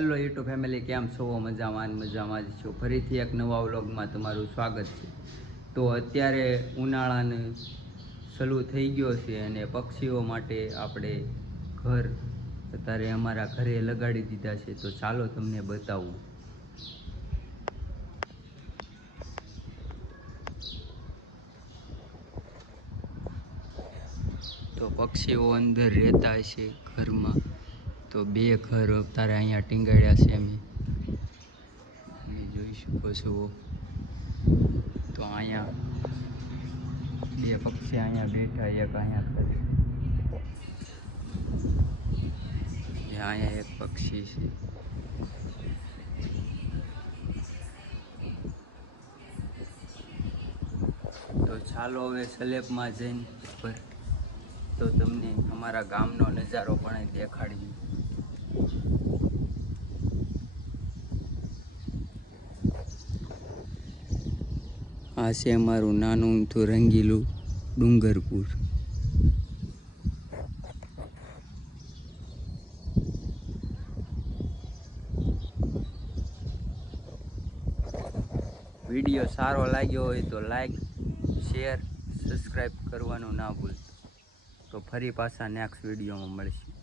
Hello YouTube family, કેમ છો? મજામાં જ છો. ફરીથી એક નવા વ્લોગમાં તમારું સ્વાગત છે. તો અત્યારે ઉનાળાને શરૂ થઈ ગયો છે અને પક્ષીઓ માટે આપણે ઘર અત્યારે અમારા ઘરે લગાડી દીધા છે. તો ચાલો તમને બતાવું. તો પક્ષીઓ અંદર રહેતા છે ઘરમાં. તો બે ઘર અત્યારે અહીંયા ટીંગાડ્યા છે અમે જોઈ શકો છો. તો અહીંયા બે પક્ષી અહીંયા બેઠા, એક અહીંયા કરે, અહીંયા એક પક્ષી છે. તો ચાલો હવે સ્લેબમાં જઈને પર તો તમને અમારા ગામનો નજારો પણ દેખાડીએ. આ છે અમારું નાનું ઊંધું રંગીલું ડુંગરપુર. વિડીયો સારો લાગ્યો હોય તો લાઈક, શેર, સબસ્ક્રાઈબ કરવાનું ના ભૂલતા. તો ફરી પાછા નેક્સ્ટ વિડીયોમાં મળીશું.